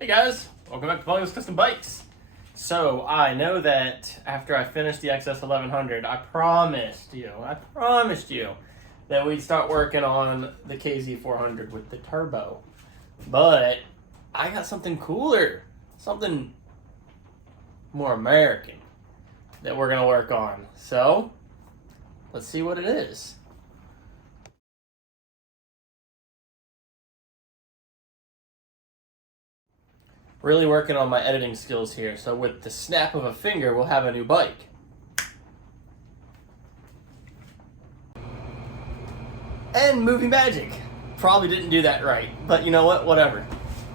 Hey guys, welcome back to Polygo's Custom Bikes. So I know that after I finished the XS 1100, I promised you that we'd start working on the KZ 400 with the turbo. But I got something cooler, something more American that we're gonna work on. So let's see what it is. Really working on my editing skills here, so with the snap of a finger, we'll have a new bike. And movie magic. Probably didn't do that right, but you know what? Whatever.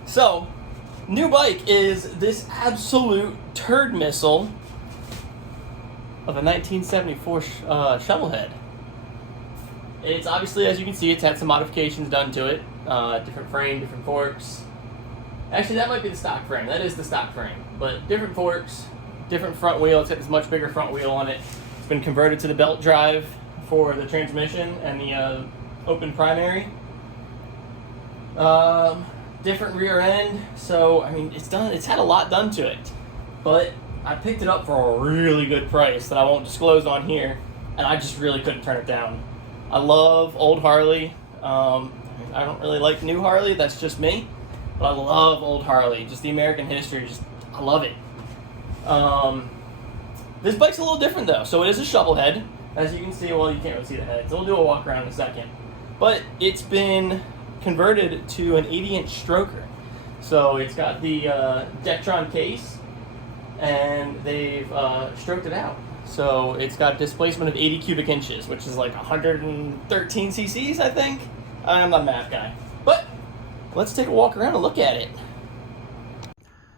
So, new bike is this absolute turd missile of a 1974 Shovelhead. It's obviously, as you can see, it's had some modifications done to it. Different frame, different forks. Actually, that might be the stock frame. That is the stock frame. But different forks, different front wheel. It's got this much bigger front wheel on it. It's been converted to the belt drive for the transmission and the open primary. Different rear end. So, I mean, it's had a lot done to it. But I picked it up for a really good price that I won't disclose on here. And I just really couldn't turn it down. I love old Harley. I don't really like new Harley. That's just me. But I love old Harley, just the American history, I love it. This bike's a little different though. So it is a Shovelhead. As you can see, well, you can't really see the head, so we'll do a walk around in a second. But it's been converted to an 80-inch stroker. So it's got the Dectron case, and they've stroked it out. So it's got a displacement of 80 cubic inches, which is like 113 cc's, I think. I'm not a math guy. But let's take a walk around and look at it.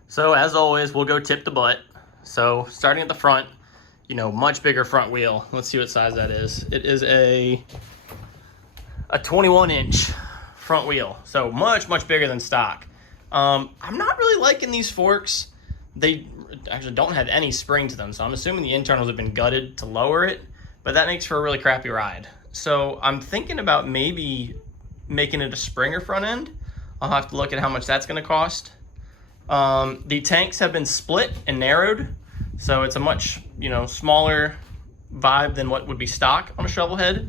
So as always, we'll go tip to butt. So starting at the front, much bigger front wheel. Let's see what size that is. It is a 21-inch front wheel. So much bigger than stock. I'm not really liking these forks. They actually don't have any spring to them. So I'm assuming the internals have been gutted to lower it, but that makes for a really crappy ride. So I'm thinking about maybe making it a Springer front end. I'll have to look at how much that's going to cost. The tanks have been split and narrowed, so it's a much, smaller vibe than what would be stock on a Shovelhead.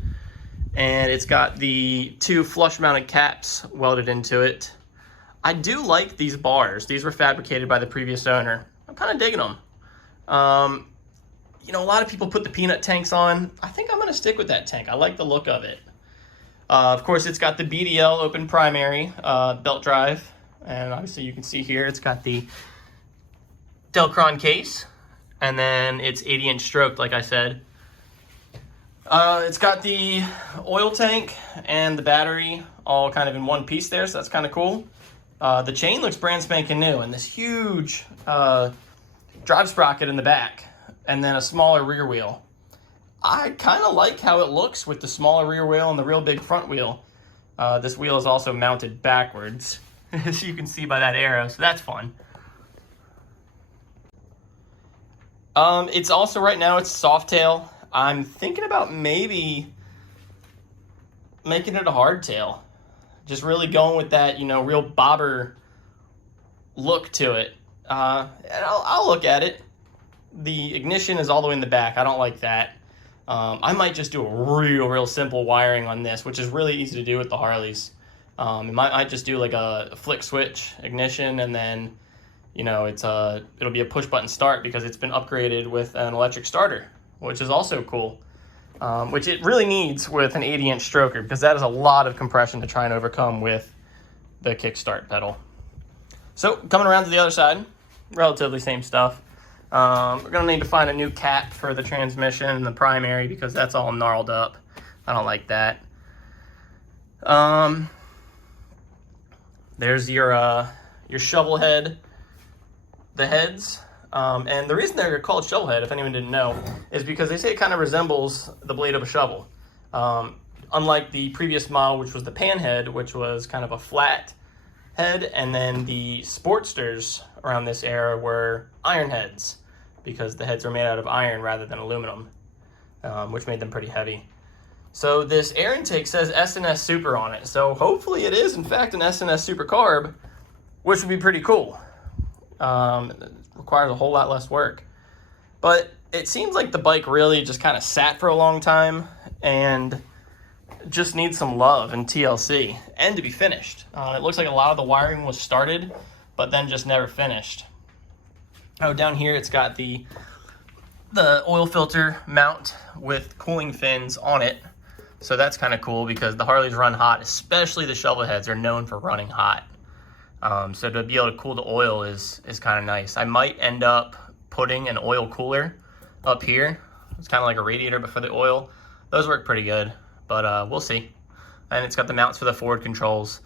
And it's got the two flush-mounted caps welded into it. I do like these bars. These were fabricated by the previous owner. I'm kind of digging them. A lot of people put the peanut tanks on. I think I'm going to stick with that tank. I like the look of it. Of course, it's got the BDL open primary belt drive, and obviously you can see here it's got the Dectron case, and then it's 80-inch stroked, like I said. It's got the oil tank and the battery all kind of in one piece there, so that's kind of cool. The chain looks brand spanking new, and this huge drive sprocket in the back, and then a smaller rear wheel. I kind of like how it looks with the smaller rear wheel and the real big front wheel. This wheel is also mounted backwards, as you can see by that arrow, so that's fun. It's also, right now, it's soft tail. I'm thinking about maybe making it a hardtail. Just really going with that, real bobber look to it. And I'll look at it. The ignition is all the way in the back. I don't like that. I might just do a real simple wiring on this, which is really easy to do with the Harleys. I might just do like a flick switch ignition, and then, it'll be a push button start because it's been upgraded with an electric starter, which is also cool. Which it really needs with an 80-inch stroker, because that is a lot of compression to try and overcome with the kickstart pedal. So coming around to the other side, relatively same stuff. We're going to need to find a new cap for the transmission and the primary, because that's all gnarled up. I don't like that. There's your Shovelhead, the heads. And the reason they're called Shovelhead, if anyone didn't know, is because they say it kind of resembles the blade of a shovel. Unlike the previous model, which was the Panhead, which was kind of a flat head, and then the Sportsters around this era were iron heads, because the heads are made out of iron rather than aluminum, which made them pretty heavy. So this air intake says S&S Super on it, so hopefully it is in fact an S&S Super Carb, which would be pretty cool. It requires a whole lot less work. But it seems like the bike really just kind of sat for a long time and just needs some love and TLC and to be finished. It looks like a lot of the wiring was started, but then just never finished. Oh, down here it's got the oil filter mount with cooling fins on it. So that's kind of cool because the Harleys run hot, especially the Shovelheads are known for running hot. So to be able to cool the oil is kind of nice. I might end up putting an oil cooler up here. It's kind of like a radiator, but for the oil. Those work pretty good, but we'll see. And it's got the mounts for the forward controls.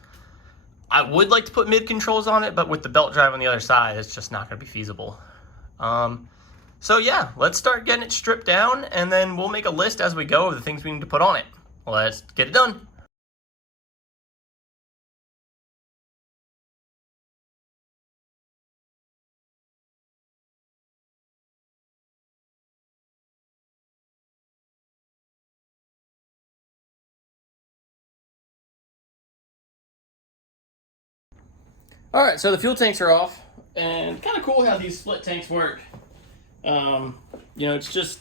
I would like to put mid controls on it, but with the belt drive on the other side, it's just not going to be feasible. So yeah, let's start getting it stripped down, and then we'll make a list as we go of the things we need to put on it. Let's get it done. All right, so the fuel tanks are off, and kind of cool how these split tanks work. You know, it's just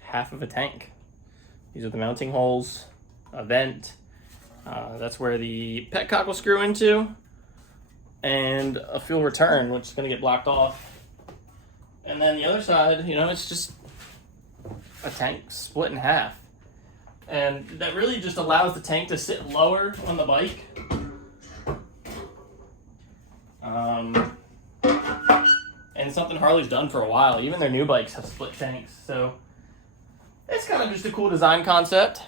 half of a tank. These are the mounting holes, a vent. That's where the petcock will screw into, and a fuel return, which is going to get blocked off. And then the other side, you know, it's just a tank split in half. And that really just allows the tank to sit lower on the bike. And something Harley's done for a while. Even their new bikes have split tanks, so it's kind of just a cool design concept.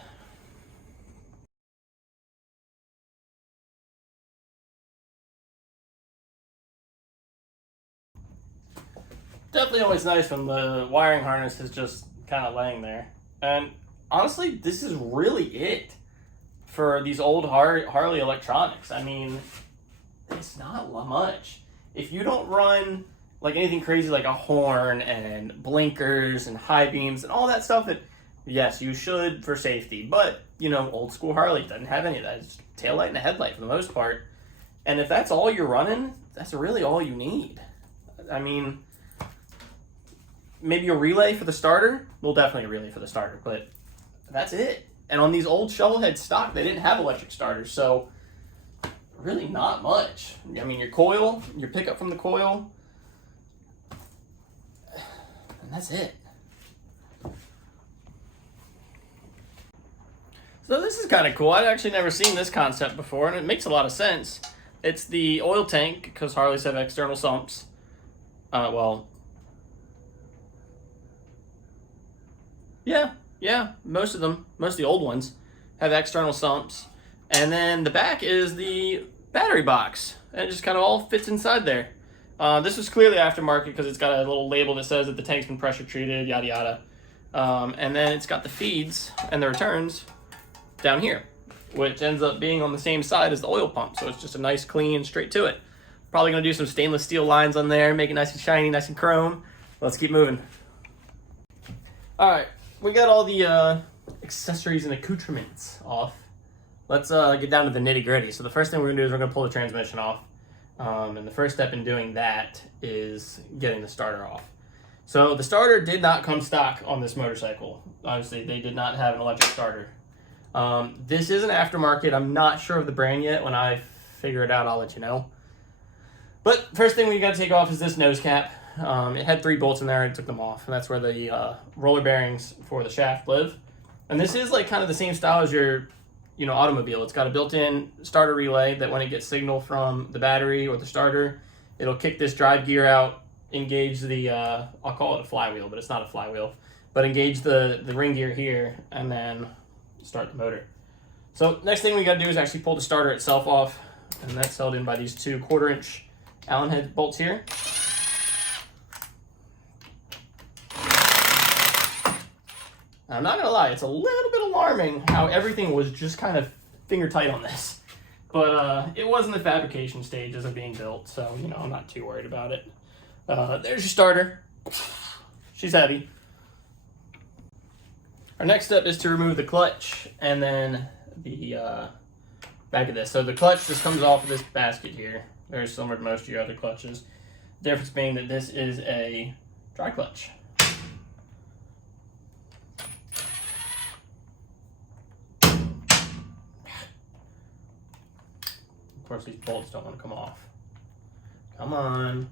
Definitely always nice when the wiring harness is just kind of laying there. And honestly, this is really it for these old Harley electronics. I mean, it's not much. If you don't run like anything crazy like a horn and blinkers and high beams and all that stuff, that yes, you should for safety. But, you know, old school Harley doesn't have any of that. It's just taillight and a headlight for the most part. And if that's all you're running, that's really all you need. I mean, maybe a relay for the starter. Well, definitely a relay for the starter, but that's it. And on these old Shovelhead stock, they didn't have electric starters, so really not much. I mean, your coil, your pickup from the coil, and that's it. So this is kind of cool. I've actually never seen this concept before, and it makes a lot of sense. It's the oil tank, because Harleys have external sumps. Yeah, most of the old ones have external sumps. And then the back is the battery box, and it just kind of all fits inside there. This was clearly aftermarket because it's got a little label that says that the tank's been pressure treated, yada yada. And then it's got the feeds and the returns down here, which ends up being on the same side as the oil pump. So it's just a nice, clean, straight to it. Probably gonna do some stainless steel lines on there, make it nice and shiny, nice and chrome. Let's keep moving. All right, we got all the accessories and accoutrements off. Let's get down to the nitty gritty. So the first thing we're gonna do is we're gonna pull the transmission off. And the first step in doing that is getting the starter off. So the starter did not come stock on this motorcycle. Obviously, they did not have an electric starter. This is an aftermarket. I'm not sure of the brand yet. When I figure it out, I'll let you know. But first thing we got to take off is this nose cap. It had 3 bolts in there, and I took them off. And that's where the roller bearings for the shaft live. And this is like kind of the same style as your automobile. It's got a built-in starter relay that when it gets signal from the battery or the starter, it'll kick this drive gear out, engage the, I'll call it a flywheel, but it's not a flywheel, but engage the ring gear here, and then start the motor. So next thing we got to do is actually pull the starter itself off, and that's held in by these 2 1/4-inch Allen head bolts here. I'm not gonna lie, it's a little bit alarming how everything was just kind of finger tight on this. But it was in the fabrication stages of being built, so I'm not too worried about it. There's your starter. She's heavy. Our next step is to remove the clutch and then the back at this. So the clutch just comes off of this basket here. Very similar to most of your other clutches. The difference being that this is a dry clutch. Of course, these bolts don't want to come off. Come on.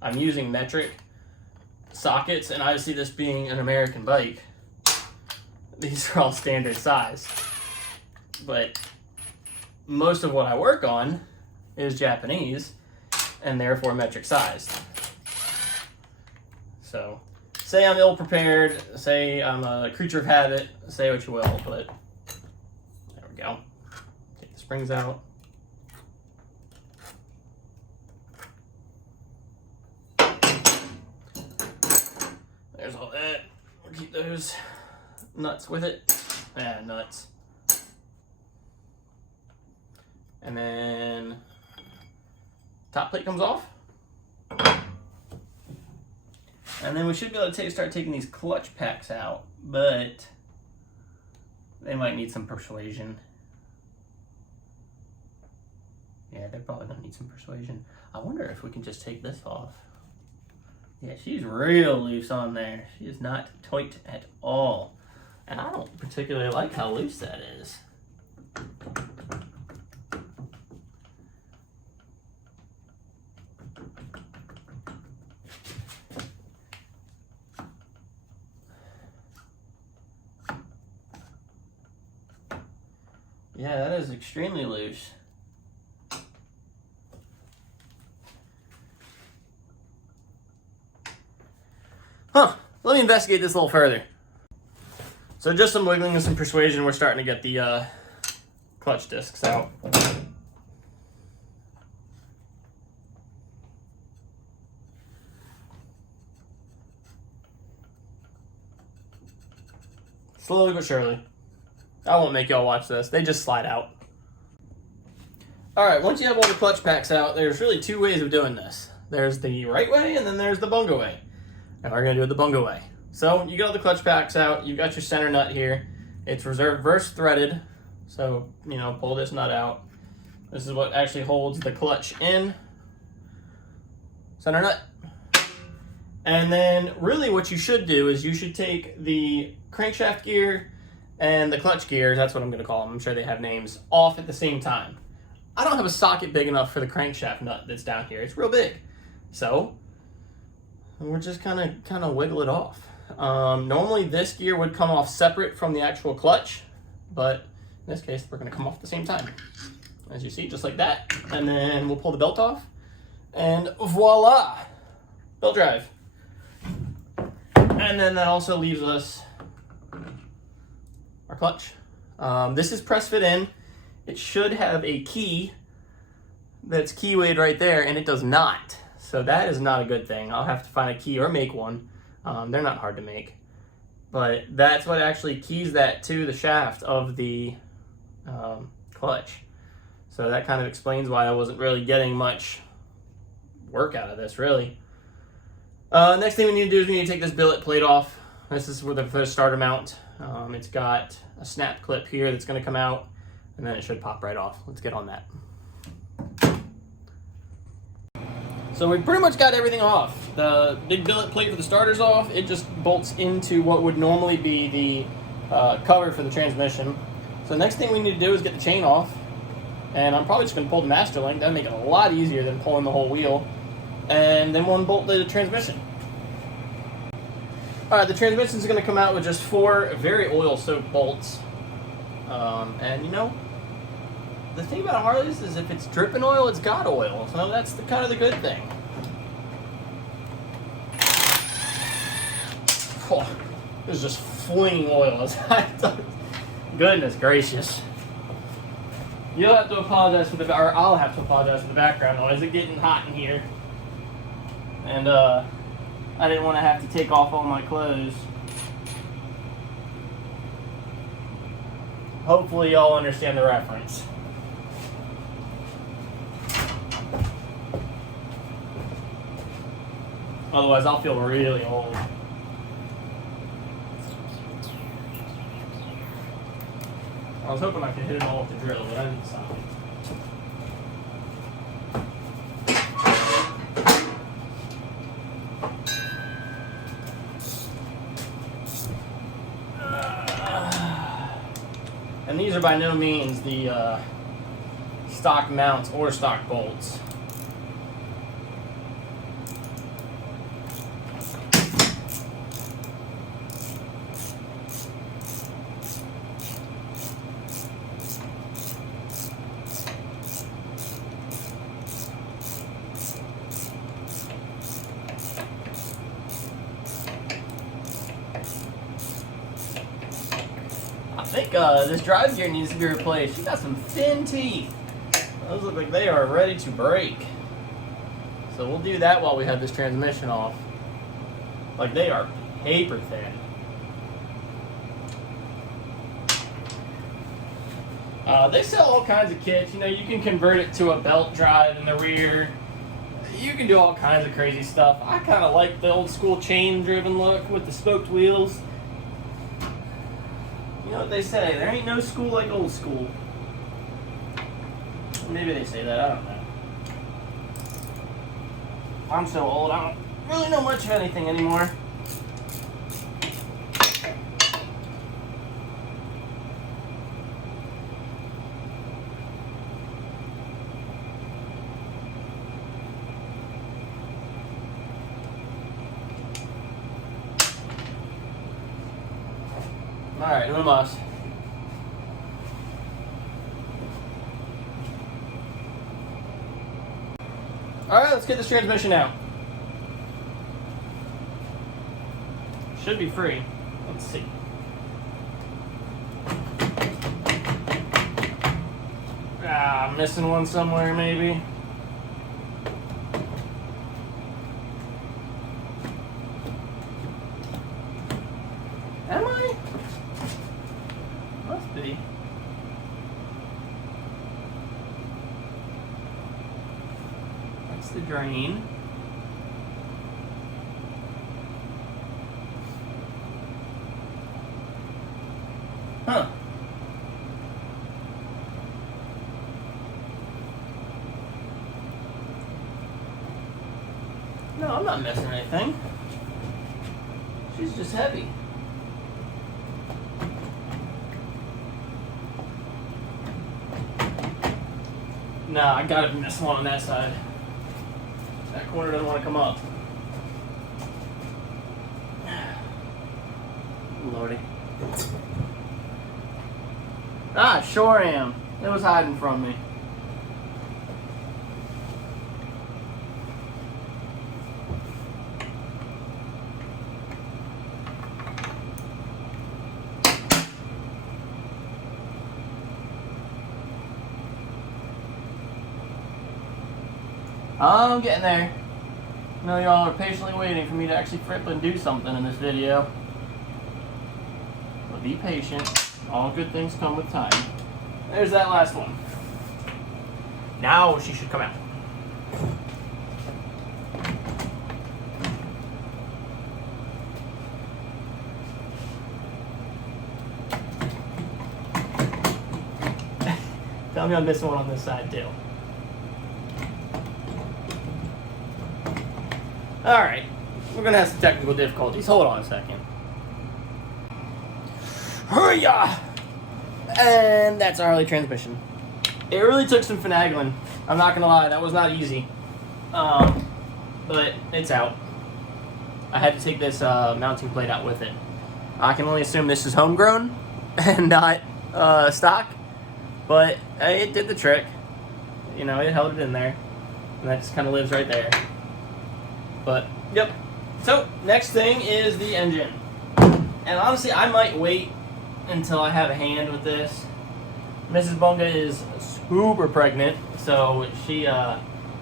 I'm using metric sockets, and obviously this being an American bike, these are all standard size. But most of what I work on is Japanese, and therefore metric sized. So, say I'm ill prepared, say I'm a creature of habit, say what you will, but there we go. Take the springs out. There's all that. We'll keep those nuts with it. Yeah, nuts. And then top plate comes off. And then we should be able to start taking these clutch packs out, but they might need some persuasion. Yeah, they're probably gonna need some persuasion. I wonder if we can just take this off. Yeah, she's real loose on there. She is not tight at all. And I don't particularly like how loose that is. Yeah, that is extremely loose. Huh, let me investigate this a little further. So just some wiggling and some persuasion, we're starting to get the clutch discs out. Slowly but surely. I won't make y'all watch this, they just slide out. Alright, once you have all the clutch packs out, there's really two ways of doing this. There's the right way and then there's the bunga way. And we're going to do it the bunga way. So you get all the clutch packs out, you've got your center nut here. It's reverse threaded, so, you know, pull this nut out. This is what actually holds the clutch in. Center nut. And then really what you should do is you should take the crankshaft gear and the clutch gears, that's what I'm going to call them, I'm sure they have names, off at the same time. I don't have a socket big enough for the crankshaft nut that's down here. It's real big. So we're just kind of wiggle it off. Normally this gear would come off separate from the actual clutch, but in this case we're going to come off at the same time. As you see, just like that. And then we'll pull the belt off, and voila! Belt drive. And then that also leaves us our clutch. This is press fit in. It should have a key that's keywayed right there, and it does not. So that is not a good thing. I'll have to find a key or make one. They're not hard to make. But that's what actually keys that to the shaft of the clutch. So that kind of explains why I wasn't really getting much work out of this, really. Next thing we need to do is we need to take this billet plate off. This is for the starter mount. It's got a snap clip here that's going to come out, and then it should pop right off. Let's get on that. So we pretty much got everything off. The big billet plate for the starter's off. It just bolts into what would normally be the cover for the transmission. So the next thing we need to do is get the chain off. And I'm probably just going to pull the master link. That'll make it a lot easier than pulling the whole wheel. And then we'll unbolt the transmission. Alright, the transmission is going to come out with just 4 very oil-soaked bolts. And you know, the thing about Harleys is if it's dripping oil, it's got oil. So that's kind of the good thing. Oh, this is just flinging oil. Goodness gracious. You'll have to apologize for or I'll have to apologize for the background noise. It's getting hot in here. And I didn't want to have to take off all my clothes. Hopefully y'all understand the reference. Otherwise, I'll feel really old. I was hoping I could hit it all with the drill, but I didn't stop. And these are by no means the stock mounts or stock bolts. I think this drive gear needs to be replaced. You got some thin teeth. Those look like they are ready to break. So we'll do that while we have this transmission off. Like they are paper thin. They sell all kinds of kits. You know, you can convert it to a belt drive in the rear. You can do all kinds of crazy stuff. I kind of like the old school chain driven look with the spoked wheels. You know what they say, there ain't no school like old school. Maybe they say that, I don't know. I'm so old, I don't really know much of anything anymore. Alright, no más. Alright, let's get this transmission out. Should be free. Let's see. I'm missing one somewhere maybe. Am I? Must be. That's the drain. Huh. No, I'm not missing anything. She's just heavy. Nah, I gotta be missing one on that side. That corner doesn't want to come up. Lordy. Ah, sure am. It was hiding from me. I'm getting there. I know y'all are patiently waiting for me to actually flip and do something in this video. But be patient. All good things come with time. There's that last one. Now she should come out. Tell me I'm missing one on this side too. Alright, we're gonna have some technical difficulties. Hold on a second. Hurry-ya! And that's our Harley transmission. It really took some finagling. I'm not gonna lie, that was not easy. But it's out. I had to take this mounting plate out with it. I can only assume this is homegrown and not stock, but it did the trick. You know, it held it in there, and that just kind of lives right there. But, yep. So, next thing is the engine. And honestly, I might wait until I have a hand with this. Mrs. Bunga is super pregnant, so she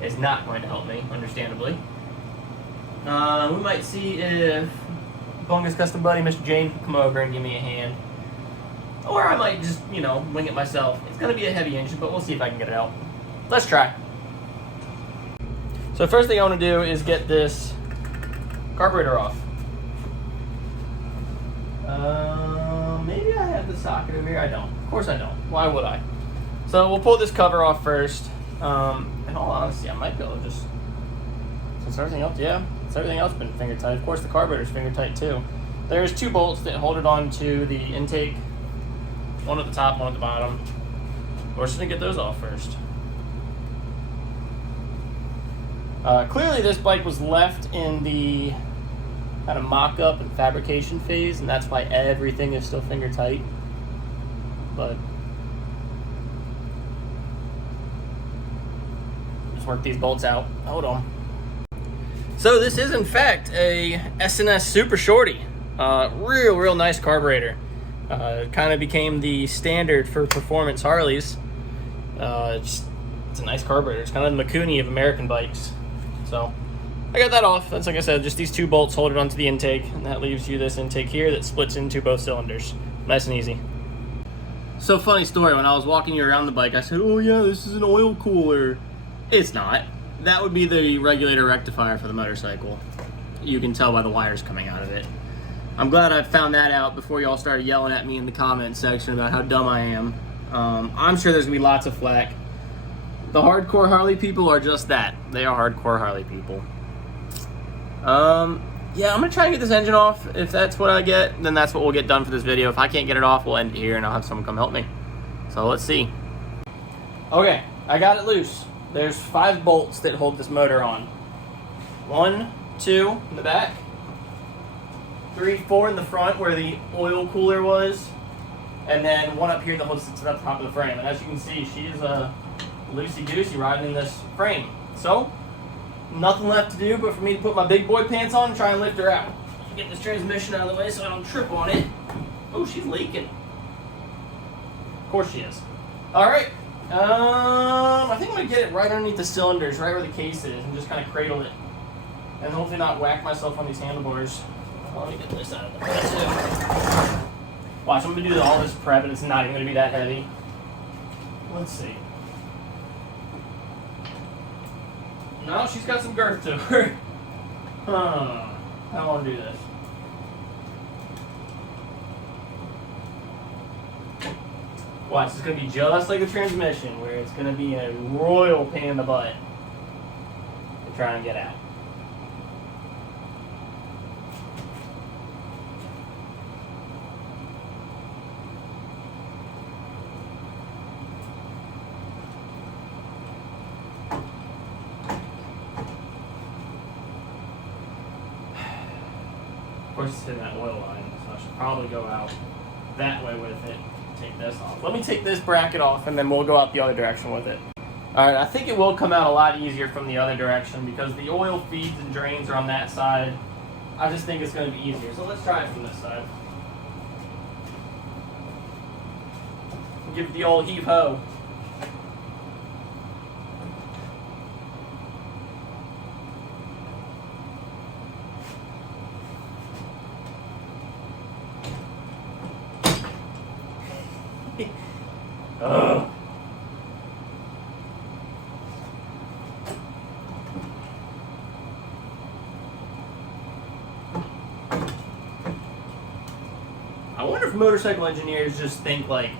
is not going to help me, understandably. We might see if Bunga's custom buddy, Mr. James, will come over and give me a hand. Or I might just, you know, wing it myself. It's going to be a heavy engine, but we'll see if I can get it out. Let's try. So first thing I want to do is get this Carburetor off. Maybe I have the socket over here. I don't. Of course I don't. Why would I? So we'll pull this cover off first. In all honesty, I might be able to just, since everything else, been finger tight. Of course, the carburetor's finger tight too. There's 2 bolts that hold it on to the intake. One at the top, one at the bottom. We're just gonna get those off first. Clearly, this bike was left in the kind of mock-up and fabrication phase, and that's why everything is still finger tight. But just work these bolts out. Hold on. So this is in fact a S&S Super Shorty. Real nice carburetor. It kind of became the standard for performance Harleys. It's a nice carburetor. It's kind of the Mikuni of American bikes. So I got that off. That's, like I said, just these 2 bolts hold it onto the intake, and that leaves you this intake here that splits into both cylinders. Nice and easy. So funny story, when I was walking you around the bike, I said, oh yeah, this is an oil cooler. It's not. That would be the regulator rectifier for the motorcycle. You can tell by the wires coming out of it. I'm glad I found that out before y'all started yelling at me in the comment section about how dumb I am. I'm sure there's gonna be lots of flack. The hardcore Harley people are just that. They are hardcore Harley people. Yeah, I'm gonna try and get this engine off. If that's what I get, then that's what we'll get done for this video. If I can't get it off, we'll end it here and I'll have someone come help me. So let's see. Okay, I got it loose. There's 5 bolts that hold this motor on. 1, 2 in the back. 3, 4 in the front where the oil cooler was. And then 1 up here that holds it to the top of the frame. And as you can see, she is loosey-goosey riding in this frame. So, nothing left to do but for me to put my big boy pants on and try and lift her out. Get this transmission out of the way so I don't trip on it. Oh, she's leaking. Of course she is. Alright. I think I'm going to get it right underneath the cylinders, right where the case is, and just kind of cradle it. And hopefully not whack myself on these handlebars. Let me get this out of the way too. Watch, I'm going to do all this prep and it's not even going to be that heavy. Let's see. No, she's got some girth to her. I don't want to do this. Watch, it's going to be just like the transmission, where it's going to be a royal pain in the butt to try and get out. Of course, it's in that oil line, so I should probably go out that way with it. Take this off. Let me take this bracket off, and then we'll go out the other direction with it. Alright, I think it will come out a lot easier from the other direction because the oil feeds and drains are on that side. I just think it's going to be easier. So let's try it from this side. Give it the old heave-ho. Ugh. I wonder if motorcycle engineers just think like,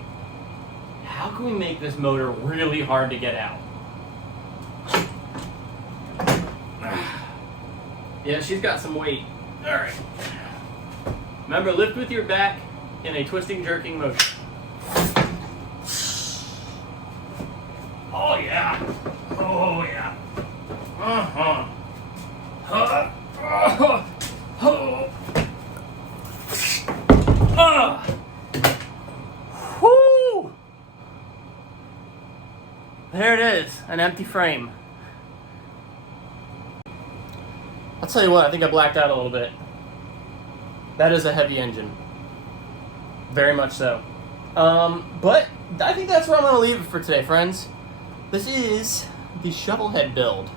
how can we make this motor really hard to get out? Yeah, she's got some weight. Alright. Remember, lift with your back in a twisting, jerking motion. Oh yeah. Oh yeah. Uh-huh. Whoo! There it is, an empty frame. I'll tell you what, I think I blacked out a little bit. That is a heavy engine. Very much so. But I think that's where I'm going to leave it for today, friends. This is the Shovelhead build.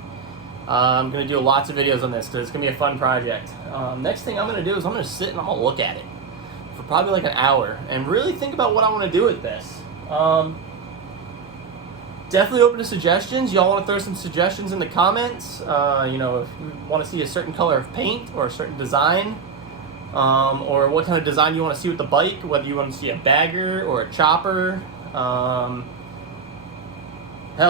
I'm going to do lots of videos on this because it's going to be a fun project. Next thing I'm going to do is I'm going to sit and I'm going to look at it for probably like an hour and really think about what I want to do with this. Definitely open to suggestions. Y'all want to throw some suggestions in the comments. You know, if you want to see a certain color of paint or a certain design, or what kind of design you want to see with the bike, whether you want to see a bagger or a chopper. Hell,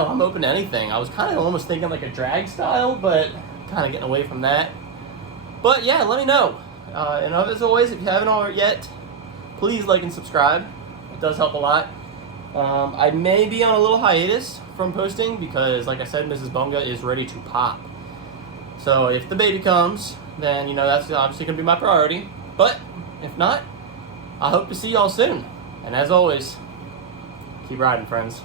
I'm open to anything. I was kind of almost thinking like a drag style, but kind of getting away from that. But yeah, let me know. And as always, if you haven't already yet, please like and subscribe. It does help a lot. I may be on a little hiatus from posting because, like I said, Mrs. Bunga is ready to pop. So if the baby comes, then, you know, that's obviously going to be my priority. But if not, I hope to see y'all soon. And as always, keep riding, friends.